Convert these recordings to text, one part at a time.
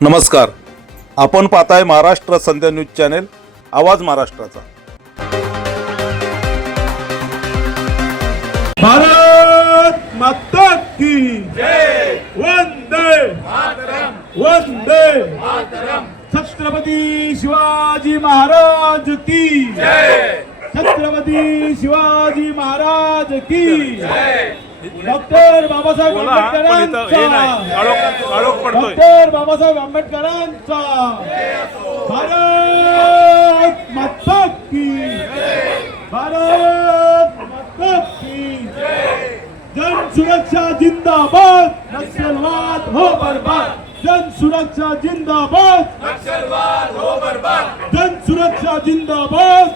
नमस्कार. आपण पाहताय महाराष्ट्र संध्या न्यूज चॅनेल आवाज महाराष्ट्राचा. भारत माता की वंदे वंदे छत्रपती शिवाजी महाराज की छत्रपती शिवाजी महाराज की डॉक्टर बाबासाहेब आंबेडकरांचा. डॉक्टर बाबासाहेब आंबेडकरांचा. भारत माता की भारत माता की जन सुरक्षा जिंदाबाद. नक्सलवाद हो बर्बाद. जन सुरक्षा जिंदाबाद. नक्सलवाद हो बर्बाद. जन सुरक्षा जिंदाबाद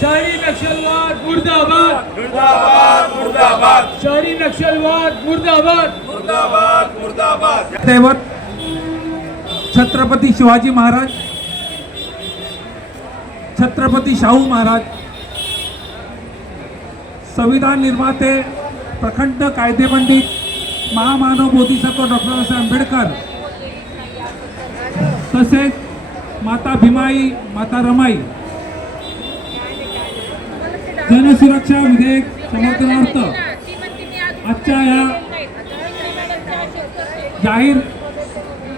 शहरी नक्षलवाद मुर्दाबाद. मुर्दाबाद मुर्दाबाद. शहरी नक्षलवाद मुर्दाबाद. मुर्दाबाद मुर्दाबाद. दैवत छत्रपती शिवाजी महाराज छत्रपती शाहू महाराज संविधान निर्माते प्रखंड कायदेपंडित महामानव बोधिसत्व डॉक्टर बाबासाहेब आंबेडकर तसेच माता भीमाई माता रमाई जनसुरक्षा विधेयक समर्थनार्थ आजच्या या जाहीर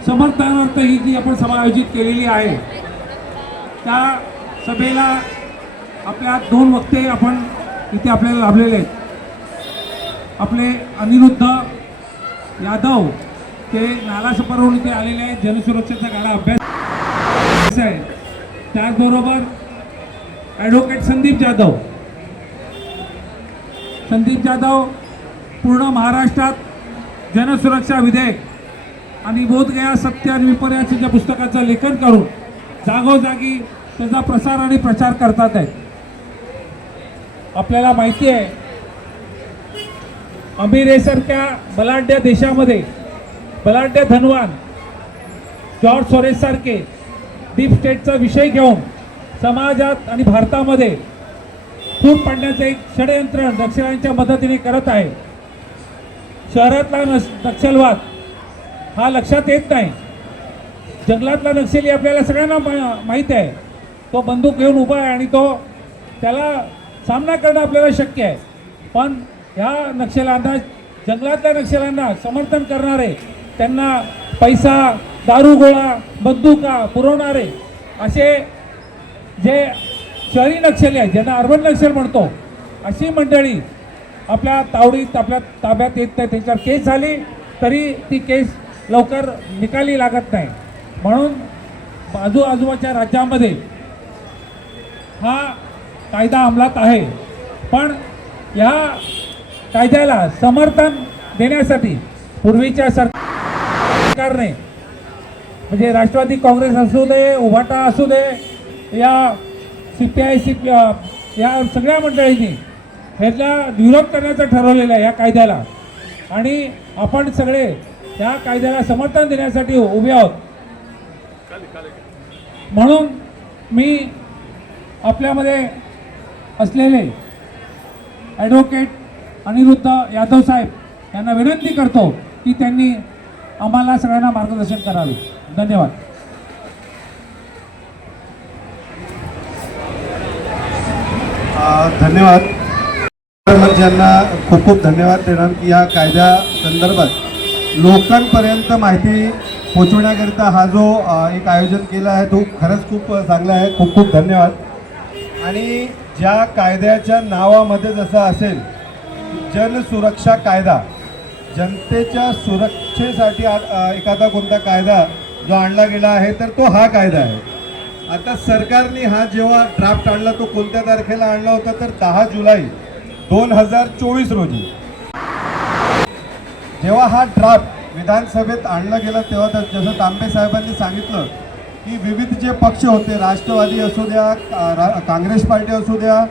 समर्थनार्थ ही जी आपण सभा आयोजित केलेली आहे त्या सभेला आपल्या दोन वक्ते आपण इथे आपल्याला लाभलेले आहेत. आपले अनिरुद्ध यादव ते नालासपारहून इथे आलेले आहेत. जनसुरक्षेचा गाडा अभ्यास आहे. त्याचबरोबर ॲडव्होकेट संदीप जाधव संदीप जाधव पूर्ण महाराष्ट्रात जनसुरक्षा विधेयक आणि बोधगया सत्य आणि विपर्याच्या ज्या पुस्तकाचं लेखन करून जागोजागी त्याचा प्रसार आणि प्रचार करतात आहेत. आपल्याला माहिती आहे अमेरिकेसारख्या बलाढ्य देशामध्ये बलाढ्य धनवान जॉर्ज सोरेस सारखे डीप स्टेटचा विषय घेऊन समाजात आणि भारतामध्ये फूट पाडण्याचं एक षडयंत्र नक्षल्यांच्या मदतीने करत आहे. शहरातला नस नक्षलवाद हा लक्षात येत नाही. जंगलातला नक्षली आपल्याला सगळ्यांना मा माहीत आहे. तो बंदूक घेऊन उभा आहे आणि तो त्याला सामना करणं आपल्याला शक्य आहे. पण ह्या नक्षल्यांना जंगलातल्या नक्षल्यांना समर्थन करणारे त्यांना पैसा दारुगोळा बंदुका पुरवणारे असे जे शहरी नक्षली आहेत ज्यांना अर्बन नक्षल म्हणतो. अशी मंडळी आपल्या तावडीत आपल्या ताब्यात येत नाही. त्याच्यावर केस झाली तरी ती केस लवकर निकाली लागत नाही. म्हणून बाजू आजूबाजूच्या राज्यामध्ये हा कायदा अंमलात आहे. पण या कायद्याला समर्थन देण्यासाठी पूर्वीच्या सरकारने म्हणजे राष्ट्रवादी काँग्रेस असू दे उभाटा असू दे या सी पी आय सी या सगळ्या मंडळींनी ह्याला विरोध करण्याचं ठरवलेलं आहे या कायद्याला. आणि आपण सगळे त्या कायद्याला समर्थन देण्यासाठी उभे आहोत. म्हणून मी आपल्यामध्ये असलेले ॲडव्होकेट अनिरुद्ध यादव साहेब यांना विनंती करतो की त्यांनी आम्हाला सगळ्यांना मार्गदर्शन करावे. धन्यवाद. धन्यवाद. यांना खूप खूप धन्यवाद देणार की या कायद्या संदर्भात लोकांपर्यंत माहिती पोचवण्याकरिता हा जो एक आयोजन केला आहे तो खरंच खूप चांगला आहे. खूप खूप धन्यवाद. आणि ज्या कायद्याच्या नावामध्ये जसं असेल जनसुरक्षा कायदा जनतेच्या सुरक्षेसाठी एखादा कोणता कायदा जो आणला गेला आहे तर तो हा कायदा आहे. आता सरकारने हा जेव्हा ड्राफ्ट आणला तो कोणत्या तारखेला आणला होता तर दहा जुलै दोन हजार चोवीस रोजी. जेव्हा हा ड्राफ्ट विधानसभेत आणला गेला तेव्हा तर जसं तांबे साहेबांनी सांगितलं की विविध जे पक्ष होते राष्ट्रवादी असू द्या का- रा- काँग्रेस पार्टी असू द्या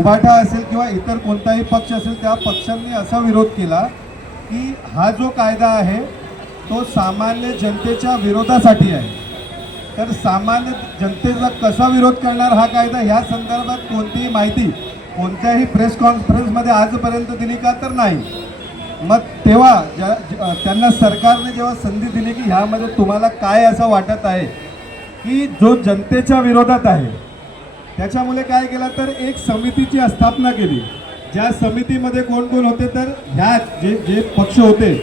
उभाठा असेल किंवा इतर कोणताही पक्ष असेल त्या पक्षांनी असा विरोध केला की हा जो कायदा आहे तो सामान्य जनतेच्या विरोधासाठी आहे. तर सामान्य जनतेचा कसा विरोध करणार हा कायदा? ह्या संदर्भात कोणतीही माहिती कोणत्याही प्रेस कॉन्फरन्समध्ये आजपर्यंत दिली का तर नाही. मग तेव्हा ज्या त्यांना सरकारने जेव्हा संधी दिली की ह्यामध्ये तुम्हाला काय असं वाटत आहे? की जो जनतेच्या विरोधात आहे त्याच्यामुळे काय केलं तर एक समितीची स्थापना केली. ज्या समितीमध्ये कोण कोण होते तर ह्या जे जे पक्ष होते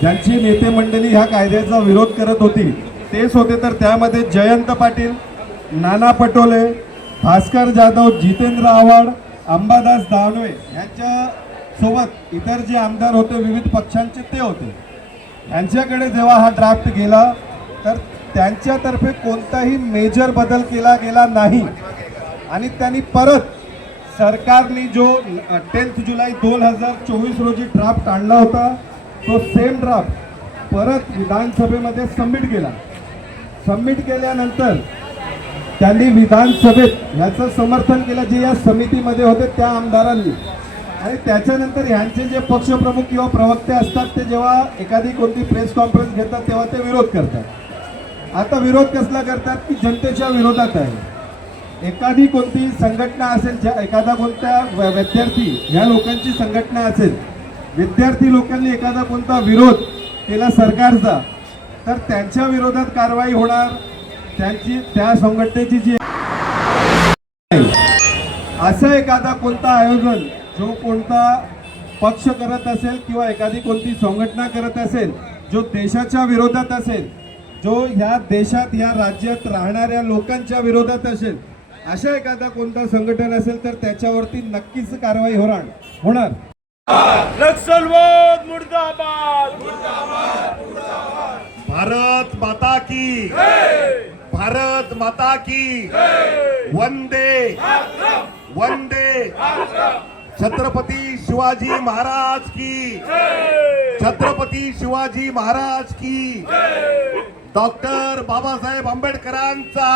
ज्यांची नेते मंडळी ह्या कायद्याचा विरोध करत होती तेच होते तर त्यामध्ये जयंत पाटील नाना पटोले भास्कर जाधव जितेंद्र आव्हाड अंबादास दानवे यांच्या सोबत इतर जे आमदार होते विविध पक्षांचे ते होते. यांच्याकडे जेव्हा हा ड्राफ्ट गेला तर त्यांच्यातर्फे कोणताही मेजर बदल केला गेला नाही. आणि त्यांनी परत सरकारने जो टेन्थ जुलै दोन हजार चोवीस रोजी ड्राफ्ट आणला होता तो सेम ड्राफ्ट परत विधानसभेमध्ये सबमिट केला. सबमिट केल्यानंतर त्यांनी विधानसभेत याचं समर्थन केलं जे या समितीमध्ये होते त्या आमदारांनी. आणि त्याच्यानंतर ह्यांचे जे पक्षप्रमुख किंवा प्रवक्ते असतात ते जेव्हा एखादी कोणती प्रेस कॉन्फरन्स घेतात तेव्हा ते विरोध करतात. आता विरोध कसला करतात? की जनतेच्या विरोधात आहे. एखादी कोणती संघटना असेल ज्या एखादा कोणत्या विद्यार्थी ह्या लोकांची संघटना असेल विद्यार्थी लोकांनी एखादा कोणता विरोध केला सरकारचा तर त्यांच्या विरोधात कारवाई होणार. त्यांची त्या संघटनेची जी असं एखादा कोणता आयोजन जो कोणता पक्ष करत असेल किंवा एखादी कोणती संघटना करत असेल जो देशाच्या विरोधात असेल जो ह्या देशात ह्या राज्यात राहणाऱ्या लोकांच्या विरोधात असेल अशा एखादा कोणता संघटन असेल तर त्याच्यावरती नक्कीच कारवाई होणार होणार. नक्षलवाद मुर्दाबाद! माता की। भारत माता की। वंदे। वंदे। छत्रपती शिवाजी महाराज की। छत्रपती शिवाजी महाराज की। डॉक्टर बाबासाहेब आंबेडकरांचा।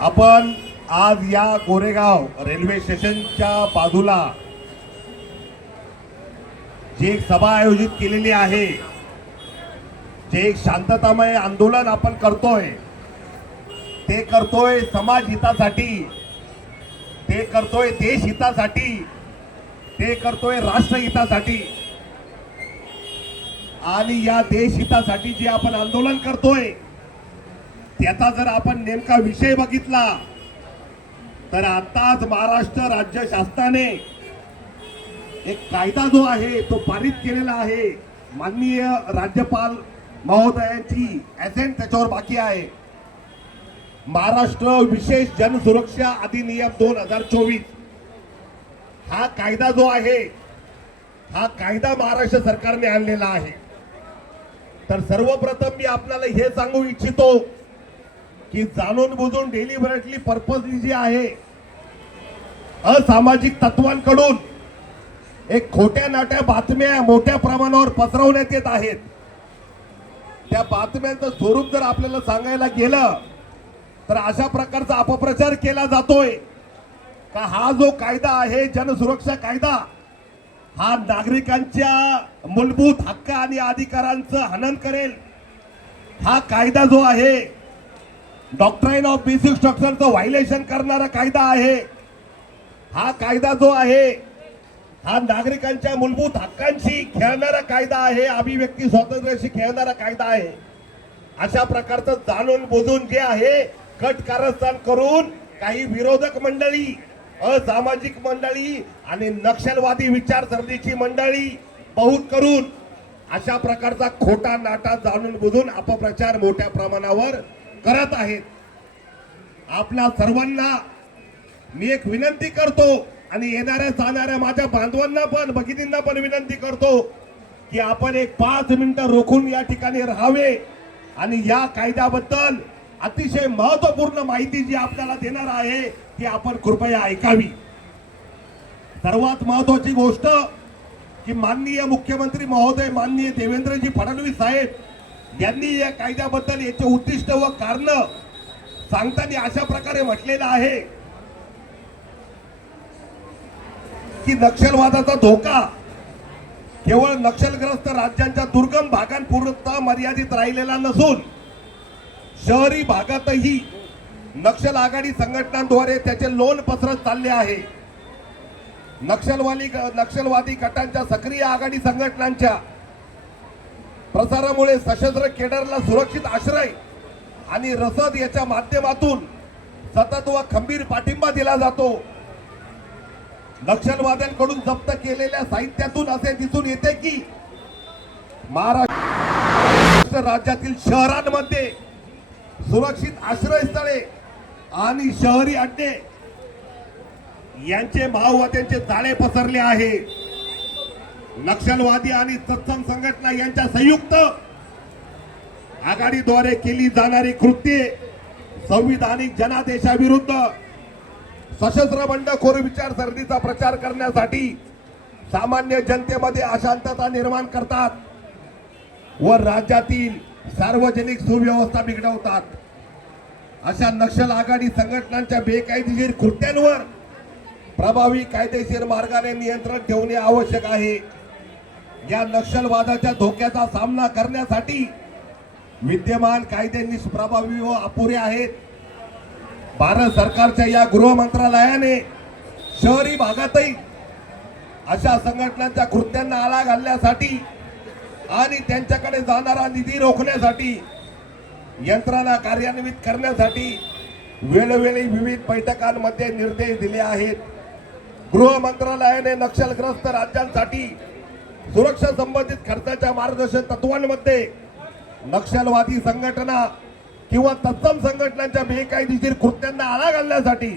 आपण आज या गोरेगाव रेल्वे स्टेशनच्या बाजूला जी एक सभा आयोजित केलेली आहे जे एक शांततामय आंदोलन आपण करतोय ते करतोय समाज हितासाठी ते करतोय देश हितासाठी ते करतोय राष्ट्र हितासाठी. आणि या देश हितासाठी जे आपण आंदोलन करतोय त्याचा जर आपण नेमका विषय बघितला तर आताच महाराष्ट्र राज्य शासनाने एक कायदा जो आहे तो पारित केलेला आहे. माननीय राज्यपाल महोदयांची ॲसेंट त्याच्यावर बाकी आहे. महाराष्ट्र विशेष जनसुरक्षा अधिनियम दोन हजार चोवीस. हा कायदा जो आहे हा कायदा महाराष्ट्र सरकारने आणलेला आहे. तर सर्वप्रथम मी आपल्याला हे सांगू इच्छितो की जाणून बुजून डेलिबरेटली पर्पजली जी आहे असामाजिक तत्वांकडून एक खोट्या नाट्या बातम्या मोठ्या प्रमाणावर पसरवण्यात येत आहेत. त्या बातम्यांचं स्वरूप जर आपल्याला सांगायला गेलं तर अशा प्रकारचा अपप्रचार केला जातोय. का हा जो कायदा आहे जनसुरक्षा कायदा हा नागरिकांच्या मूलभूत हक्क आणि अधिकारांचं हनन करेल. हा कायदा जो आहे डॉक्टराईन ऑफ बेसिक स्ट्रक्चरचं व्हायलेशन करणारा कायदा आहे. हा कायदा जो आहे हा नागरिकांच्या मूलभूत हक्कांशी खेळणारा कायदा आहे अभिव्यक्ती स्वातंत्र्याशी खेळणारा कायदा आहे. अशा प्रकारचं जाणून बुजून जे आहे कट कारस्थान करून काही विरोधक मंडळी असामाजिक मंडळी आणि नक्षलवादी विचारसरणीची मंडळी बहुत करून अशा प्रकारचा खोटा नाटा जाणून बुजून अपप्रचार मोठ्या प्रमाणावर करत आहेत. आपल्या सर्वांना मी एक विनंती करतो आणि येणाऱ्या जाणाऱ्या माझ्या बांधवांना पण भगिनींना पण विनंती करतो की आपण एक पाच मिनिटं रोखून या ठिकाणी राहावे. आणि या कायद्याबद्दल अतिशय महत्त्वपूर्ण माहिती जी आपल्याला देणार आहे ती आपण कृपया ऐकावी. सर्वात महत्वाची गोष्ट की माननीय मुख्यमंत्री महोदय माननीय देवेंद्रजी फडणवीस साहेब यांनी या कायद्याबद्दल याचे उद्दिष्ट व कारण सांगताना अशा प्रकारे म्हटलेलं आहे. की नक्षलवादाचा धोका. केवळ नक्षलग्रस्त राज्यांच्या दुर्गम भागांपुरता मर्यादित राहिलेला नसून शहरी भागातही नक्षल आघाडी संघटनांद्वारे त्याचे लोन पसरत चालले आहे. नक्षलवादी नक्षलवादी गटांच्या सक्रिय आघाडी संघटनांच्या प्रसारामुळे सशस्त्र केडरला सुरक्षित आश्रय आणि रसद याच्या माध्यमातून सतत व खंबीर पाठिंबा दिला जातो. नक्षलवाद्यांकडून जप्त केलेल्या साहित्यातून असे दिसून येते की महाराष्ट्र राज्यातील शहरांमध्ये सुरक्षित आश्रयस्थळे आणि शहरी अड्डे यांचे माओवाद्यांचे जाळे पसरले आहे. नक्षलवादी आणि सत्संग संघटना यांच्या संयुक्त आघाडीद्वारे केली जाणारी कृत्ये संविधानिक जनादेशाविरुद्ध सशस्त्र बंडखोर विचारसरणीचा प्रचार करण्यासाठी सामान्य जनतेमध्ये अशांतता निर्माण करतात व राज्यातील सार्वजनिक सुव्यवस्था बिघडवतात. अशा नक्षल आघाडी संघटनांच्या बेकायदेशीर कृत्यांवर प्रभावी कायदेशीर मार्गाने नियंत्रण ठेवणे आवश्यक आहे. या नक्षलवादाच्या धोक्याचा सामना करण्यासाठी विद्यमान कायदे निष्प्रभावी व अपुरे आहेत. भारत सरकारच्या या गृह मंत्रालयाने शहरी भागातही अशा संघटनांच्या कृत्यांना आळा घालण्यासाठी आणि त्यांच्याकडे जाणारा निधी रोखण्यासाठी यंत्रणा कार्यान्वित करण्यासाठी वेळोवेळी विविध बैठकांमध्ये निर्देश दिले आहेत. गृह मंत्रालयाने नक्षलग्रस्त राज्यांसाठी सुरक्षा संबंधित खर्चाच्या मार्गदर्शक तत्वांमध्ये नक्षलवादी संघटना किंवा तत्सम संघटनांच्या बेकायदेशीर कृत्यांना आळा घालण्यासाठी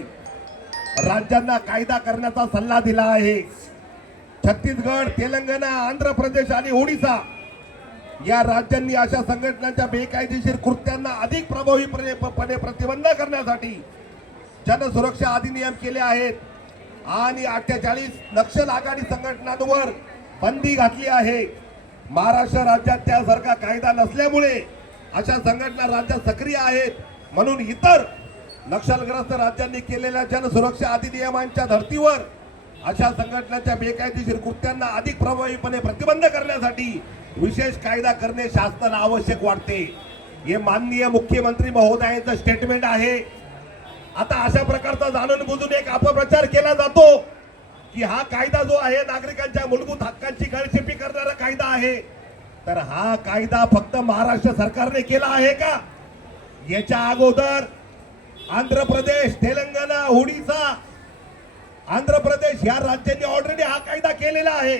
राज्यांना कायदा करण्याचा सल्ला दिला आहे. छत्तीसगड तेलंगणा आंध्र प्रदेश आणि ओडिसा या राज्यांनी अशा संघटनांच्या बेकायदेशीर कृत्यांना अधिक प्रभावीपणे प्रतिबंध करण्यासाठी जनसुरक्षा अधिनियम केले आहेत. आणि अठ्ठेचाळीस नक्षल आघाडी संघटनांवर बंदी घातली आहे. महाराष्ट्र राज्यात त्यासारखा कायदा नसल्यामुळे अशा संघटना राज्यात सक्रिय आहेत. म्हणून इतर नक्षलग्रस्त राज्यांनी केलेल्या जनसुरक्षा अधिनियमांच्या धर्तीवर अशा संघटनाच्या बेकायदेशीर कृत्यांना अधिक प्रभावीपणे प्रतिबंध करण्यासाठी विशेष कायदा करणे शासनाला आवश्यक वाटते. हे माननीय मुख्यमंत्री महोदयांचं स्टेटमेंट आहे. आता अशा प्रकारचा जाणून बुजून एक अपप्रचार केला जातो की हा कायदा जो आहे नागरिकांच्या मूलभूत हक्कांची गळचेपी करणारा कायदा आहे. तर हा कायदा फक्त महाराष्ट्र सरकारने केला आहे का? याच्या अगोदर आंध्र प्रदेश तेलंगणा ओडिसा आंध्र प्रदेश या राज्यांनी ऑलरेडी हा कायदा केलेला आहे.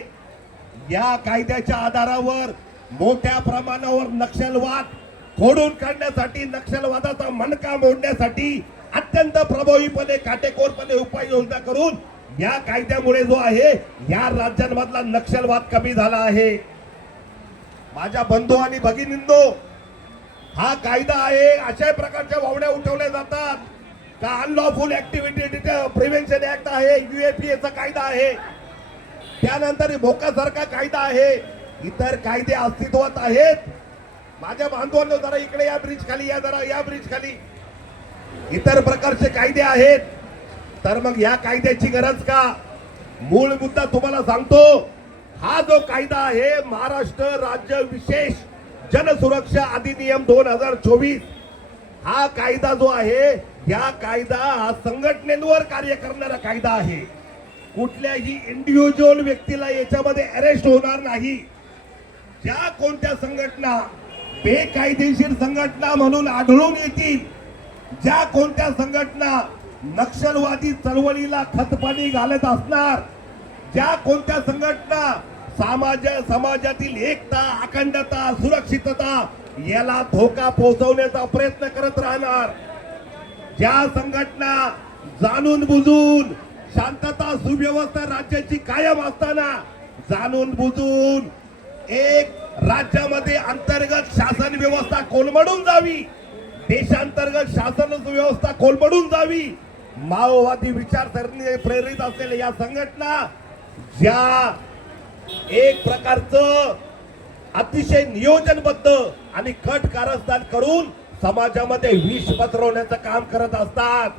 या कायद्याच्या आधारावर मोठ्या प्रमाणावर नक्षलवाद खोडून काढण्यासाठी नक्षलवादाचा मणका मोडण्यासाठी अत्यंत प्रभावीपणे काटेकोरपणे उपाययोजना करून या कायद्यामुळे जो आहे या राज्यांमधला नक्षलवाद कमी झाला आहे. माझ्या बंधू आणि भगिनींदो हा कायदा आहे अशा प्रकारच्या वावड्या उठवल्या जातात. का अनलॉफुल ऍक्टिव्हिटी प्रिव्हेन्शन ऍक्ट आहे युएपीए कायदा आहे. त्यानंतर भोकासारखा कायदा आहे. इतर कायदे अस्तित्वात आहेत. माझ्या बांधवांनो जरा इकडे या ब्रिज खाली या जरा या ब्रिज खाली. इतर प्रकारचे कायदे आहेत. तर मग या कायद्याची गरज का? मूळ मुद्दा तुम्हाला सांगतो. हा जो कायदा आहे महाराष्ट्र राज्य विशेष जनसुरक्षा अधिनियम दोन हजार चोवीस हा कायदा जो आहे या कायदा हा संघटनेवर कार्य करणारा कायदा आहे. कुठल्याही इंडिव्हिज्युअल व्यक्तीला याच्यामध्ये अरेस्ट होणार नाही. ज्या कोणत्या संघटना बेकायदेशीर संघटना म्हणून आढळून येतील ज्या कोणत्या संघटना नक्षलवादी चळवळीला खतपाणी घालत असणार ज्या कोणत्या संघटना समाज समाजातील एकता अखंडता सुरक्षितता याला धोका पोहोचवण्याचा प्रयत्न करत राहणार. ज्या संघटना जाणून बुजून शांतता सुव्यवस्था राज्याची कायम असताना जाणून बुजून एक राज्यामध्ये अंतर्गत शासन व्यवस्था कोलमडून जावी देशांतर्गत शासन व्यवस्था कोलमडून जावी माओवादी विचारसरणी प्रेरित असलेल्या या संघटना ज्या एक प्रकारचं अतिशय नियोजनबद्ध आणि कट कारस्थान करून समाजामध्ये विष पसरवण्याचं काम करत असतात.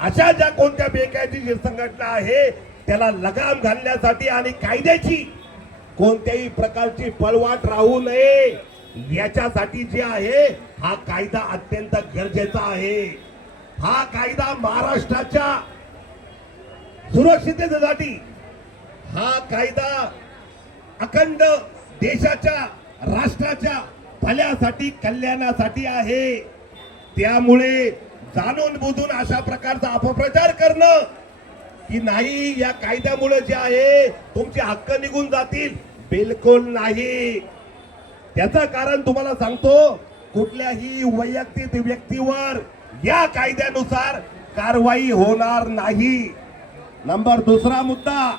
अशा ज्या कोणत्या बेकायदेशीर संघटना आहे त्याला लगाम घालण्यासाठी आणि कायद्याची कोणत्याही प्रकारची पळवाट राहू नये याच्यासाठी जे आहे हा कायदा अत्यंत गरजेचा आहे. हा कायदा महाराष्ट्राच्या सुरक्षिततेसाठी हा कायदा अखंड देशाच्या राष्ट्राच्या भल्यासाठी कल्याणासाठी आहे. त्यामुळे जाणून बुजून अशा प्रकारचा अपप्रचार करणं की नाही या कायद्यामुळे जे आहे तुमचे हक्क निघून जातील. बिलकुल नाही. त्याचं कारण तुम्हाला सांगतो कुठल्याही वैयक्तिक व्यक्तीवर या कायद्यानुसार कारवाई होणार नाही. नंबर दुसरा मुद्दा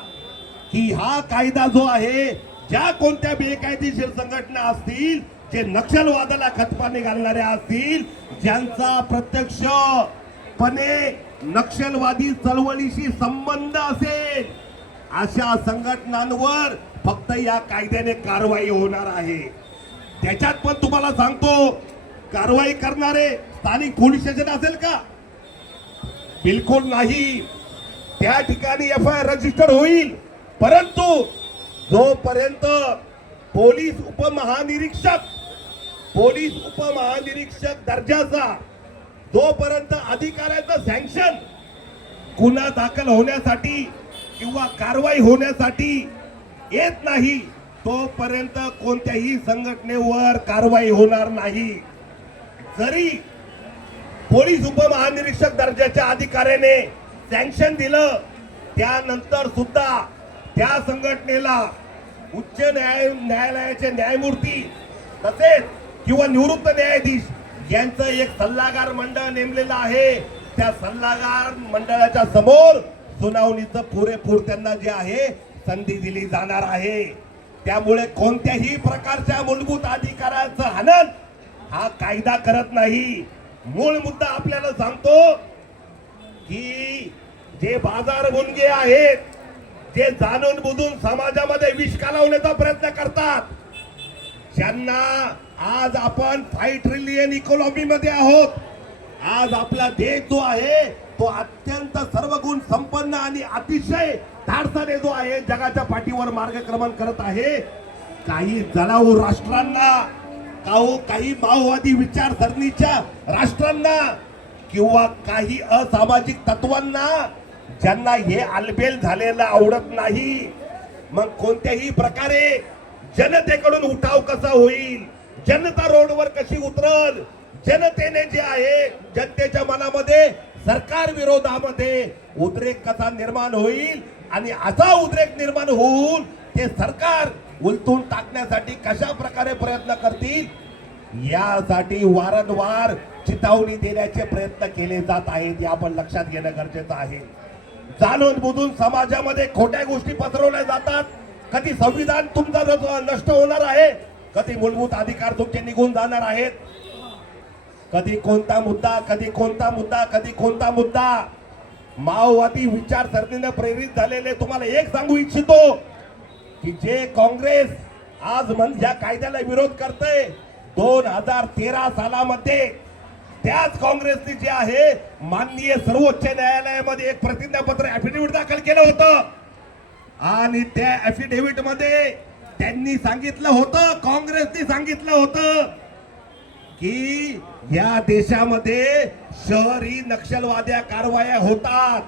की हा कायदा जो आहे ज्या कोणत्या बेकायदेशीर संघटना असतील जे नक्षलवादाला खतपाणी घालणाऱ्या असतील ज्यांचा प्रत्यक्षपणे नक्षलवादी चळवळीशी संबंध असेल अशा संघटनांवर फक्त या कायद्याने कारवाई होणार आहे. त्याच्यात पण तुम्हाला सांगतो कारवाई करणारे स्थानिक पोलीस स्टेशन असेल का? बिलकुल नाही. त्या ठिकाणी एफ आय आर रजिस्टर होईल परंतु जोपर्यंत पोलीस उपमहानिरीक्षक पोलीस उपमहानिरीक्षक दर्जाचा जोपर्यंत अधिकाऱ्याचं सँक्शन गुन्हा दाखल होण्यासाठी किंवा कारवाई होण्यासाठी येत नाही तोपर्यंत कोणत्याही संघटनेवर कारवाई होणार नाही. जरी पोलीस उपमहानिरीक्षक दर्जाच्या अधिकाऱ्याने सँक्शन दिलं त्यानंतर सुद्धा त्या संघटनेला उच्च न्याय न्यायालयाचे न्यायमूर्ती तसेच किंवा निवृत्त न्यायाधीश यांचं एक सल्लागार मंडळ नेमलेलं आहे. त्या सल्लागार मंडळाच्या समोर सुनावणीचं पुरेपूर त्यांना जे आहे संधी दिली जाणार आहे. त्यामुळे कोणत्याही प्रकारच्या मूलभूत अधिकाराचं हनन हा कायदा करत नाही. मूळ मुद्दा आपल्याला सांगतो की जे बाजार गुणगे आहेत जे जाणून बुजून समाजामध्ये विष कालवण्याचा प्रयत्न करतात ज्यांना आज आपण फाईव्ह ट्रिलियन इकॉनॉमी मध्ये आहोत. आज आपला देश जो आहे तो अत्यंत सर्वगुण संपन्न आणि अतिशय धाडसाने जो आहे जगाच्या पाठीवर मार्गक्रमण करत आहे. काही जनाऊ राष्ट्रांना काहो काही माओवादी विचारसरणीच्या राष्ट्रांना किंवा काही असामाजिक तत्वांना ज्यांना हे आलबेल झालेलं आवडत नाही मग कोणत्याही प्रकारे जनतेकडून उठाव कसा होईल? जनता रोडवर कशी उतरल? जनतेने जे आहे जनतेच्या मनामध्ये सरकार विरोधामध्ये उद्रेक कसा निर्माण होईल आणि असा उद्रेक निर्माण होऊन ते सरकार उलटून टाकण्यासाठी कशा प्रकारे प्रयत्न करतील? यासाठी वारंवार चितावणी देण्याचे प्रयत्न केले जात आहेत हे आपण लक्षात घेणं गरजेचं आहे. जाणून बुजून समाजामध्ये खोट्या गोष्टी पसरवल्या जातात. कधी संविधान तुमचा नष्ट होणार आहे कधी मूलभूत अधिकार तुमचे निघून जाणार आहेत. कधी कोणता मुद्दा कधी कोणता मुद्दा कधी कोणता मुद्दा. माओवादी विचारसरणीने प्रेरित झालेले तुम्हाला एक सांगू इच्छितो की जे काँग्रेस आज म्हणजे या कायद्याला विरोध करते दोन हजार तेरा सालामध्ये त्याच काँग्रेसने जे आहे माननीय सर्वोच्च न्यायालयामध्ये एक प्रतिज्ञापत्र ऍफिडेव्हिट दाखल केलं होतं. आणि त्या ऍफिडेव्हिटमध्ये त्यांनी सांगितलं होतं काँग्रेसने सांगितलं होतं की या देशामध्ये शहरी नक्षलवाद्या कारवाया होतात.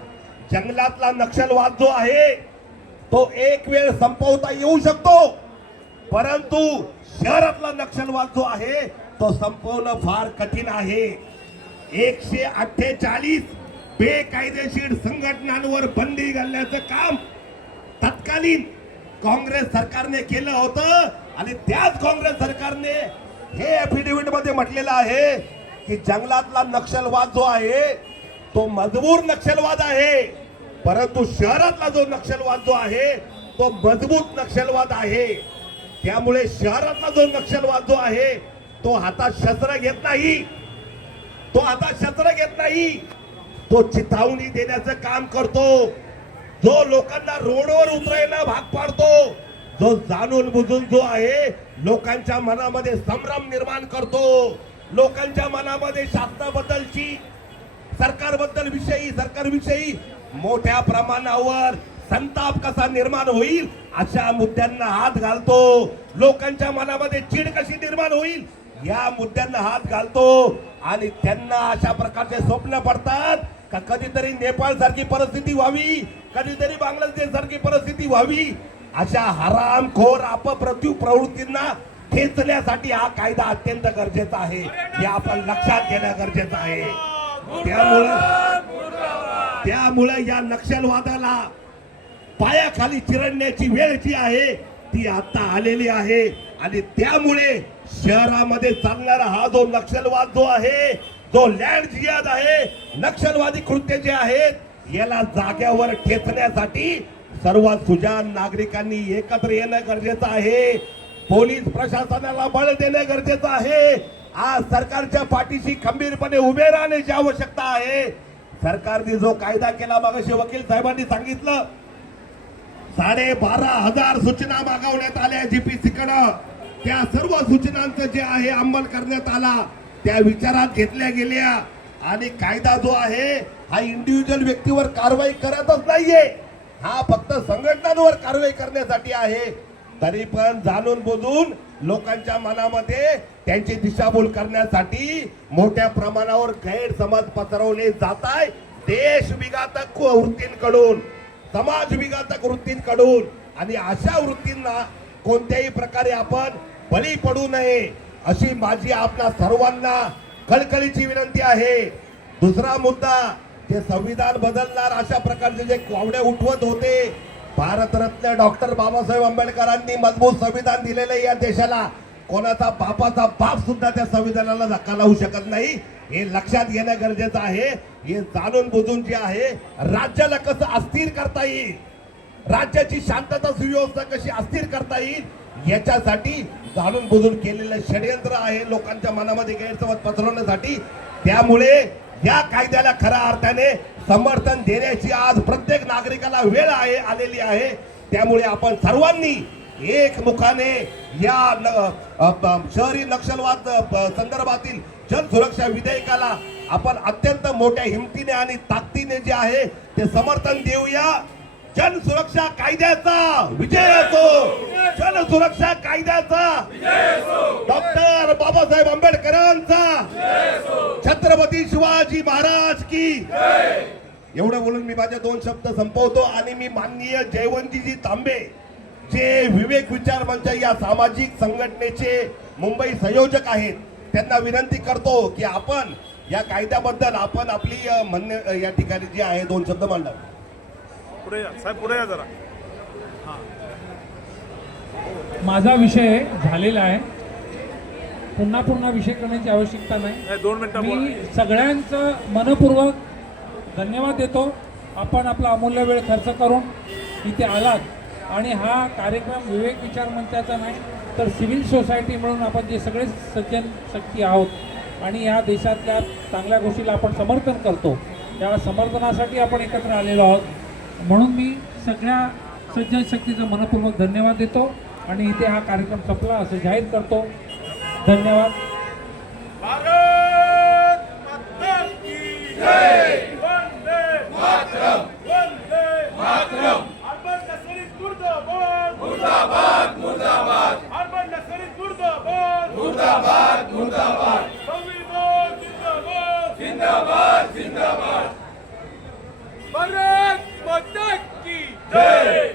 जंगलातला नक्षलवाद जो आहे तो एक वेळ संपवता येऊ शकतो. परंतु शहरातला नक्षलवाद जो आहे तो संपवणं फार कठीण आहे. एकशे अठ्ठेचाळीस बेकायदेशीर संघटनांवर बंदी घालण्याचं काम तत्कालीन काँग्रेस सरकारने केलं होतं. आणि त्याच काँग्रेस सरकारने हे ऍफिडेव्हिटमध्ये म्हटलेलं आहे की जंगलातला नक्षलवाद जो आहे तो मजबूर नक्षलवाद आहे. परंतु शहरातला जो नक्षलवाद जो आहे तो मजबूत नक्षलवाद आहे. त्यामुळे शहरातला जो नक्षलवाद जो आहे तो हातात शस्त्र घेत नाही. तो आता शस्त्र घेत नाही. तो चिथावणी देण्याचं काम करतो. जो लोकांना रोडवर उतरायला भाग पाडतो जो जाणून बुजून जो आहे लोकांच्या मनामध्ये संभ्रम निर्माण करतो. लोकांच्या मनामध्ये शासनाबद्दलची सरकारबद्दल विषयी सरकारविषयी मोठ्या प्रमाणावर संताप कसा निर्माण होईल अशा मुद्द्यांना हात घालतो. लोकांच्या मनामध्ये चीड कशी निर्माण होईल या मुद्द्यांना हात घालतो आणि त्यांना अशा प्रकारचे स्वप्न पडतात का कधीतरी नेपाळ सारखी परिस्थिती व्हावी कधीतरी बांगलादेश सारखी परिस्थिती व्हावी. अशा हरामखोर अपप्रत्यू प्रवृत्तींना खेचण्यासाठी हा कायदा अत्यंत गरजेचा आहे. हे आपण लक्षात घेणं गरजेचं आहे. त्यामुळं त्यामुळे या नक्षलवादाला पायाखाली चिरडण्याची वेळ जी आहे ती आता आलेली आहे. आणि त्यामुळे शहरामध्ये चालणारा हा जो नक्षलवाद जो आहे जो लँड जियाद आहे नक्षलवादी कृत्य जे आहेत याला जाग्यावर ठेचण्यासाठी सर्व सुजान नागरिकांनी एकत्र येणं गरजेचं आहे. पोलीस प्रशासनाला बळ देणं गरजेचं आहे. आज सरकारच्या पाठीशी खंबीरपणे उभे राहण्याची आवश्यकता आहे. सरकारने जो कायदा केला मागाशी वकील साहेबांनी सांगितलं साडे बारा हजार सूचना मागवण्यात आल्या जीपीसी कडं त्या सर्व सूचनांचं जे आहे अंमल करण्यात आला त्या विचारात घेतल्या गेल्या. आणि कायदा जो आहे हा इंडिव्हिज्युअल व्यक्तीवर कारवाई करतच नाहीये. हा फक्त संघटनांवर कारवाई करण्यासाठी आहे. तरी पण जाणून बुजून लोकांच्या मनामध्ये त्यांची दिशाभूल करण्यासाठी मोठ्या प्रमाणावर गैरसमज पसरवले जात आहे. देश विघातक वृत्तींकडून समाज विघातक वृत्तींकडून आणि अशा वृत्तींना कोणत्याही प्रकारे आपण बळी पडू नये अशी माझी आपल्या सर्वांना कळकळीची विनंती आहे. दुसरा मुद्दा जे संविधान बदलणार अशा प्रकारचे जे कावडे उठवत होते भारतरत्न डॉक्टर बाबासाहेब आंबेडकरांनी मजबूत संविधान दिलेलं आहे या देशाला. कोणाचा बापाचा बाप सुद्धा त्या संविधानाला धक्का लावू शकत नाही. हे लक्षात घेणं गरजेचं आहे. हे जाणून बुजून जे आहे राज्याला कसं अस्थिर करता येईल? राज्याची शांतता सुव्यवस्था कशी अस्थिर करता येईल याच्यासाठी जाणून बुजून केलेलं षडयंत्र आहे लोकांच्या मनामध्ये गैरसमज पसरवण्यासाठी. त्यामुळे या कायद्याला खऱ्या अर्थाने समर्थन देण्याची आज प्रत्येक नागरिकाला वेळ आहे आलेली आहे. त्यामुळे आपण सर्वांनी एकमुखाने या न- शहरी नक्षलवाद संदर्भातील जन संदर्भातील जनसुरक्षा विधेयकाला आपण अत्यंत मोठ्या हिमतीने आणि ताकदीने जे आहे ते समर्थन देऊया. जनसुरक्षा कायद्याचा विजय असो. जनसुरक्षा कायद्याचा डॉक्टर बाबासाहेब आंबेडकरांचा छत्रपती शिवाजी महाराज की. एवढं बोलून मी माझे दोन शब्द संपवतो आणि मी माननीय जयवंतीजी तांबे जे विवेक विचार मंच या सामाजिक संघटनेचे मुंबई संयोजक आहेत त्यांना विनंती करतो की आपण या कायद्याबद्दल आपण आपली म्हणणे या ठिकाणी जी आहे दोन शब्द मांडावे. पुढे या. साहेब पुढे या जरा. माझा विषय झालेला आहे. पुन्हा पुन्हा विषय करण्याची आवश्यकता नाही. नाही दोन मिनिटं मी सगळ्यांचं मनपूर्वक धन्यवाद देतो. आपण आपला अमूल्य वेळ खर्च करून इथे आलात. आणि हा कार्यक्रम विवेक विचार मंचाचा नाही तर सिव्हिल सोसायटी म्हणून आपण जे सगळे सज्जन शक्ती आहोत आणि ह्या देशातल्या चांगल्या गोष्टीला आपण समर्थन करतो त्या समर्थनासाठी आपण एकत्र आलेलो आहोत. म्हणून मी सगळ्या सज्जन शक्तीचं मनपूर्वक धन्यवाद देतो आणि इथे हा कार्यक्रम संपला असं जाहीर करतो. धन्यवाद. भारत माता की जय। वंदे मातरम। वंदे मातरम। अर्बन नसरी मुर्दाबाद। मुर्दाबाद मुर्दाबाद। अर्बन नसरी मुर्दाबाद मुर्दाबाद मुर्दाबाद संविधान जिंदाबाद जिंदाबाद जिंदाबाद भारत माता की जय